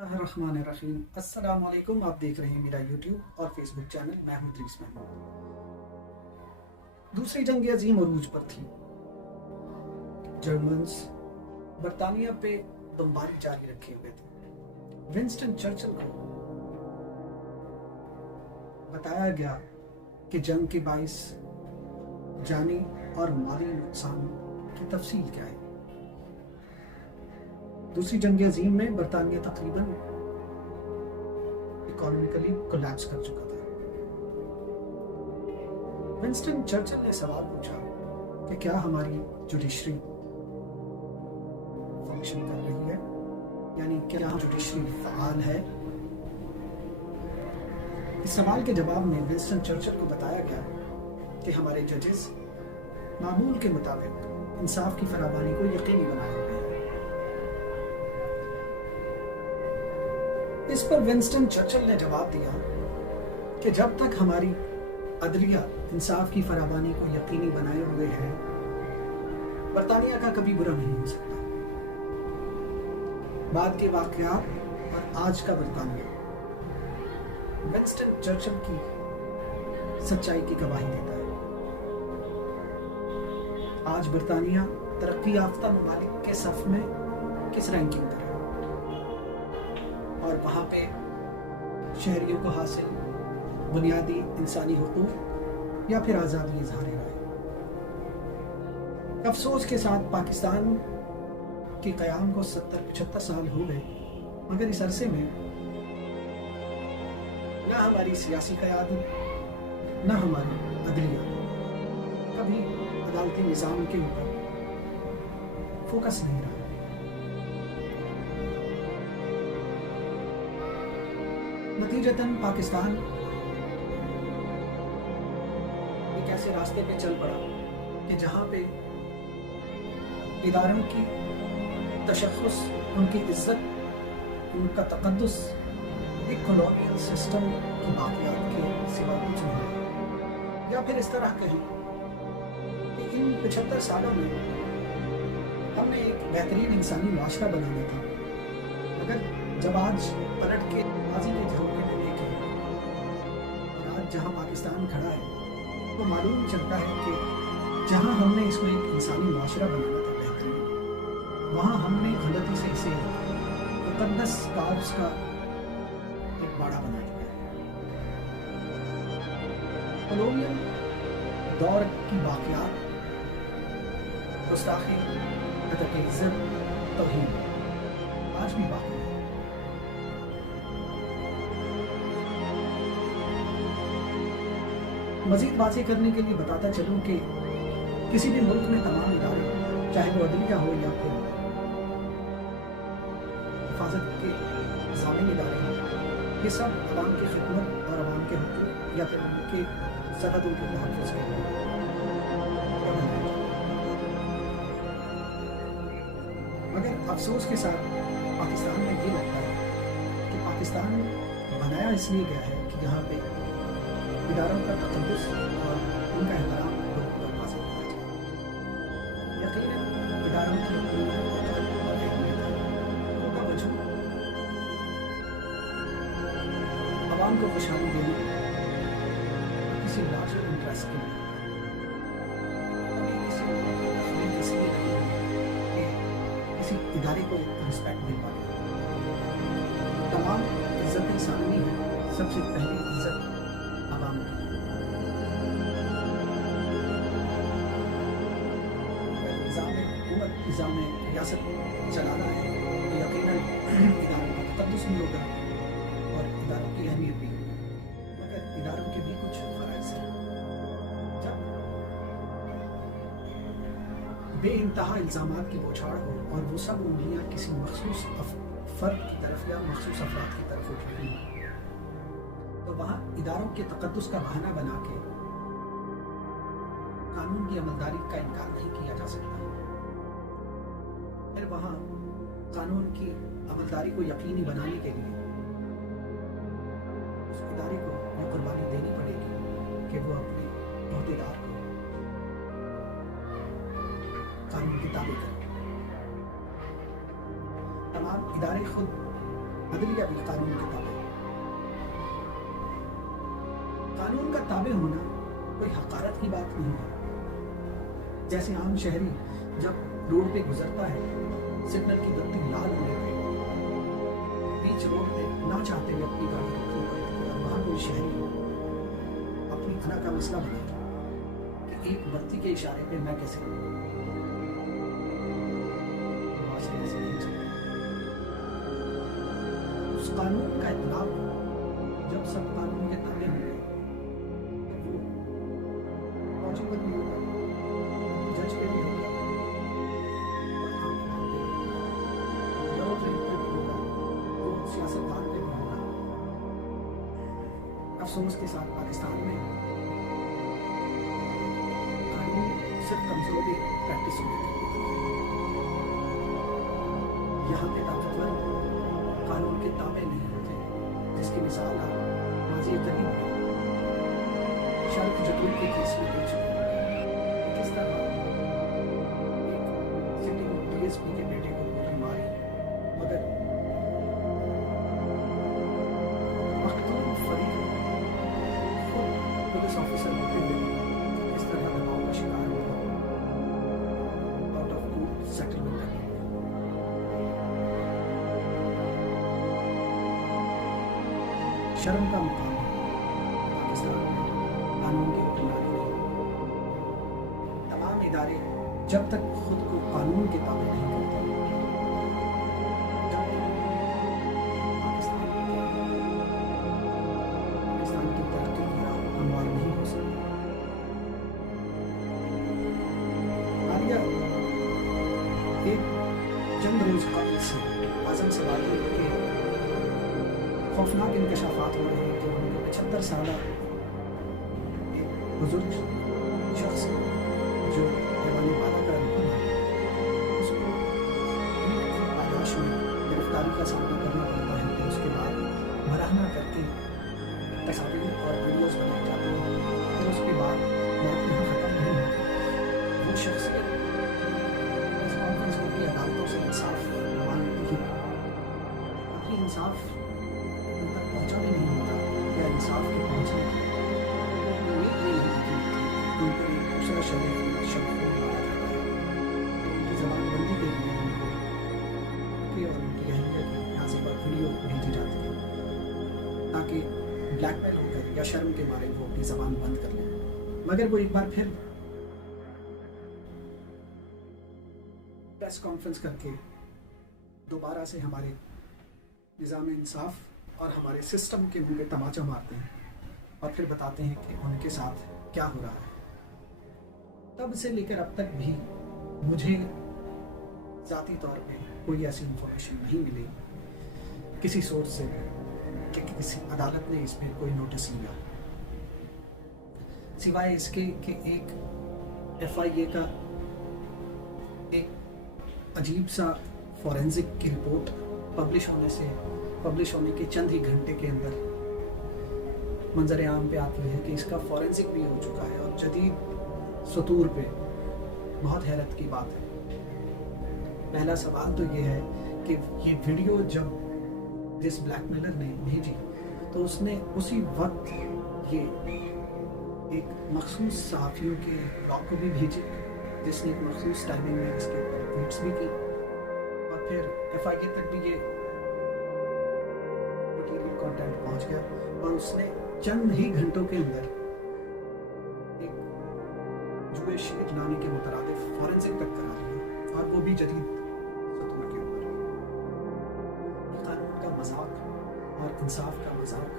الرحمن الرحیم السلام علیکم. آپ دیکھ رہے ہیں میرا یوٹیوب اور فیس بک چینل. میں ہوں ادریس محمود. دوسری جنگ عظیم عروج پر تھی. جرمنز برطانیہ پہ بمباری جاری رکھے ہوئے تھے. ونسٹن چرچل کو بتایا گیا کہ جنگ کے باعث جانی اور مالی نقصان کی تفصیل کیا ہے. دوسری جنگ عظیم میں برطانیہ تقریباً اکانومیکلی کولیپس کر چکا تھا. ونسٹن چرچل نے سوال پوچھا کہ کیا ہماری جوڈیشری فنکشن کر رہی ہے، یعنی کیا جوڈیشری فعال ہے. اس سوال کے جواب میں ونسٹن چرچل کو بتایا گیا کہ ہمارے ججز معمول کے مطابق انصاف کی فراوانی کو یقینی بنائے ہوئے ہیں. اس پر ونسٹن چرچل نے جواب دیا کہ جب تک ہماری عدلیہ انصاف کی فراوانی کو یقینی بنائے ہوئے ہے، برطانیہ کا کبھی برا نہیں ہو سکتا. بعد کے واقعات اور آج کا برطانیہ ونسٹن چرچل کی سچائی کی گواہی دیتا ہے. آج برطانیہ ترقی یافتہ ممالک کے صف میں کس رینکنگ پر ہے، اور وہاں پہ شہریوں کو حاصل بنیادی انسانی حقوق یا پھر آزادی اظہار رائے. افسوس کے ساتھ پاکستان کے قیام کو 70-75 سال ہو گئے، مگر اس عرصے میں نہ ہماری سیاسی قیادت نہ ہماری عدلیہ کبھی عدالتی نظام کے اوپر فوکس نہیں رہا. نتیجتاً پاکستان ایک ایسے راستے پہ چل پڑا کہ جہاں پہ اداروں کی تشخص، ان کی عزت، ان کا تقدس ایک کولونیل سسٹم کی باقیات کے سوا کچھ نہیں ہے. یا پھر اس طرح کہیں کہ ان 75 سالوں میں ہم نے ایک بہترین انسانی معاشرہ بنانا تھا، مگر جب آج پلٹ کے ماضی کے جھونکے میں دیکھیں اور آج جہاں پاکستان کھڑا ہے تو معلوم چلتا ہے کہ جہاں ہم نے اس کو ایک انسانی معاشرہ بنانا تھا بہترین، وہاں ہم نے غلطی سے اسے مقدس کارز کا ایک باڑہ بنا دیا ہے. کولونیل دور کی باقیات، گستاخی، قدر عزت، توہین آج بھی باقی ہے. مزید واضح کرنے کے لیے بتاتا چلوں کہ کسی بھی ملک میں تمام ادارے، چاہے وہ عدلیہ ہو یا پھر حفاظت کے ضامن ادارے ہوں، یہ سب عوام کی خدمت اور عوام کے حقوق یا پھر ان کے سرحدوں کے تحفظ کے لیے. مگر افسوس کے ساتھ پاکستان میں یہ لگتا ہے کہ پاکستان بنایا اس لیے گیا ہے کہ یہاں پہ اداروں کا تقدس اور ان کا احترام لوگوں پر واضح کیا جائے. یقیناً اداروں کی حقوق اور اہمیت ہے، ان کا وجود عوام کو خوشحالی دینے کسی لارجر انٹرسٹ کے لیے کبھی کسی ملک کی تخلیق اس لیے نہیں کہ کسی ادارے کو رسپیکٹ مل پائے. تمام عزت انسانی ہے، سب سے پہلی عزت عوام کی. اگر نظام حکومت، نظام ریاست چلانا ہے تو یقیناً اداروں کا تقدس بھی ہوگا اور اداروں کی اہمیت بھی، مگر اداروں کے بھی کچھ فرائض ہیں. جب بے انتہا الزامات کی بوچھاڑ ہو اور وہ سب انگلیاں کسی مخصوص فرد کی طرف یا مخصوص افراد کی طرف اٹھ رہی ہیں، تو وہاں اداروں کے تقدس کا بہانہ بنا کے قانون کی عملداری کا انکار نہیں کیا جا سکتا. پھر وہاں قانون کی عملداری کو یقینی بنانے کے لیے اس ادارے کو یہ قربانی دینی پڑے گی کہ وہ اپنے عہدیدار کو قانون کی تابع کرے. تمام ادارے خود عدلیہ بھی قانون کے تابع ہے۔ قانون کا تابع ہونا کوئی حقارت کی بات نہیں ہے۔ جیسے عام شہری جب روڈ پہ گزرتا ہے، سگنل کی بتی لال ہونے پہ بیچ روڈ پہ نہ چاہتے ہوئے اپنی گاڑی روکنی پڑتی ہے، اور وہاں کوئی شہری اپنی انا کا مسئلہ بنا کہ ایک بتی کے اشارے پہ میں کیسے اس قانون کا اطلاق جب سب قانون کے تابع ہوں گے وہ پاسبل بھی ہوگا، جج پہ بھی ہوگا اور عام عوام پہ بھی ہوگا، بیوروکریٹ پہ بھی ہوگا، وہ سیاستدان پہ بھی ہوگا۔ افسوس کے ساتھ پاکستان میں قانون صرف کمزوری پریکٹس ہونے کے یہاں پہ طاقتور قانون کے تابع نہیں ہوتے، جس کی مثال آپ ماضی قریب میں شرک جتول کے کیس میں دیکھ چکے ہیں کہ کس طرح ایک سٹنگ ڈی ایس پی کے بیٹے کو گولی ماری، مگر مقتول فریق خود پولیس آفیسر ہوتے ہوئے کس طرح دباؤ کا شکار ہوا آؤٹ آف کورٹ سیٹلمنٹ کرنے میں۔ شرم کا مقام ہے پاکستان میں قانون کی حکمرانی نہیں۔ تمام ادارے جب تک خود کو قانون کے تابع نہیں کرتے، جب تک پاکستان کی ترقی کی راہ ہموار نہیں ہو سکتی۔ حالیہ ایک چند روز قبل سے اعظم سے بات ہوئی کہ خوفناک انکشافات ہو رہے ہیں کہ ان کو 75 سالہ ایک بزرگ شخص جو حیوانی بالا کا رکن ہے، اس کو پاداش میں گرفتاری کا سامنا کرنا پڑتا ہے کہ اس کے بعد مراہنہ کر کے تصاویر اور ویڈیوز بنائے جاتے ہیں، پھر اس کے بعد موت یہاں ختم نہیں ہوتی۔ وہ شخص پریس کانفرنس کر کے عدالتوں سے انصاف مانگتی ہے، ابھی انصاف پہنچا بھی نہیں ہوتا یا انصاف کے پہنچنے کی امید بھی نہیں ہوتی۔ ان پر ایک دوسرا شخص کو مارا جاتا ہے تو ان کی زبان بندی کے لیے ان کو اور ان کی اہلیہ کی نازک اور ویڈیو بھیجی جاتی ہے تاکہ بلیک میل ہو کر یا شرم کے مارے وہ اپنی زبان بند کر لیں، مگر وہ ایک بار پھر پریس کانفرنس کر کے دوبارہ سے ہمارے نظام انصاف اور ہمارے سسٹم کے منہ پہ تماچا مارتے ہیں اور پھر بتاتے ہیں کہ ان کے ساتھ کیا ہو رہا ہے۔ تب سے لے کر اب تک بھی مجھے ذاتی طور پہ کوئی ایسی انفارمیشن نہیں ملی کسی سورس سے کہ کسی عدالت نے اس میں کوئی نوٹس لیا، سوائے اس کے کہ ایک ایف آئی اے کا ایک عجیب سا فورینزک کی رپورٹ پبلش ہونے کے چند ہی گھنٹے کے اندر منظر عام پہ آتی ہے کہ اس کا فورینزک بھی ہو چکا ہے اور جدید سطور پہ۔ بہت حیرت کی بات ہے۔ پہلا سوال تو یہ ہے کہ یہ ویڈیو جب جس بلیک میلر نے بھیجی تو اس نے اسی وقت یہ ایک مخصوص صحافیوں کے بلاگ کو بھی بھیجی جس نے ایک مخصوص ٹائمنگ میں اس کے رپورٹس بھی کی، اور پھر ایف آئی اے تک بھی یہ مٹیریل کانٹینٹ پہنچ گیا اور اس نے چند ہی گھنٹوں کے اندر ایک جوئے شیر لانے کے مترادف فورینسک تک کرا دیا، اور وہ بھی جدید سطور کے اوپر۔ یہ قانون کا مذاق اور انصاف کا مذاق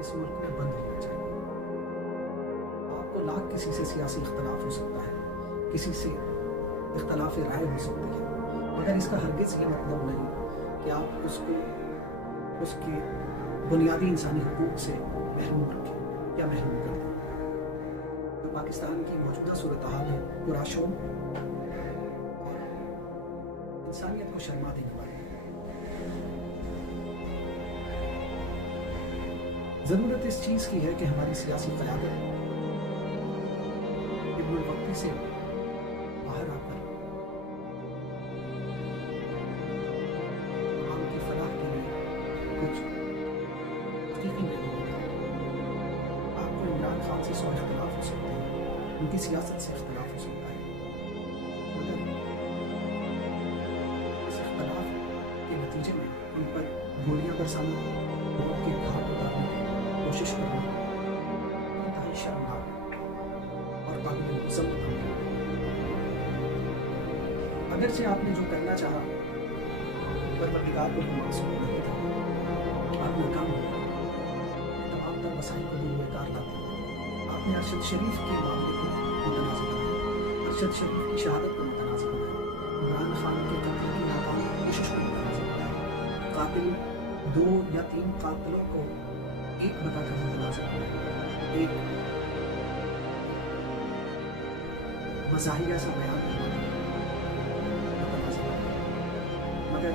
اس ملک میں بند ہونا چاہیے۔ آپ کو لاکھ کسی سے سیاسی اختلاف ہو سکتا ہے، کسی سے اختلاف رائے ہو سکتی ہے، مگر اس کا ہرگز یہ مطلب نہیں کہ آپ اس کو اس کے بنیادی انسانی حقوق سے محروم رکھیں یا محروم کر دیں۔ جو پاکستان کی موجودہ صورتحال ہے پراشوب اور انسانیت کو شرما دینے والی ہے۔ ضرورت اس چیز کی ہے کہ ہماری سیاسی قیادت ابن الوقتی سے باہر آ کر عوام کی فلاح کے لیے 100 اختلاف ہو سکتے ہیں، ان کی سیاست سے اختلاف ہو سکتا ہے، مگر اس اختلاف کے نتیجے میں ان پر گولیاں برسانا، موت کے گھاٹ اتارنے کی کوشش کرنا انتہائی شرمناک اور قابل مذمت عمل ہے۔ اگرچہ آپ نے جو کرنا چاہا پروردگار کو بھی معصوم نہیں تھا، آپ ناکام ہوئے، تمام تر مسائل کو دل میں کار لاتے آپ نے ارشد شریف کے معاملے کو متنازع بنایا، ارشد شریف کی شہادت کو متنازع بنایا، عمران خان کے قتل کی ناکام کوشش کو متنازع بنایا، قاتل 2 یا 3 قاتلوں کو ایک بتا کر متنازع بنایا، ایک مزاحیہ سا بیان کرنا متنازع بنایا، مگر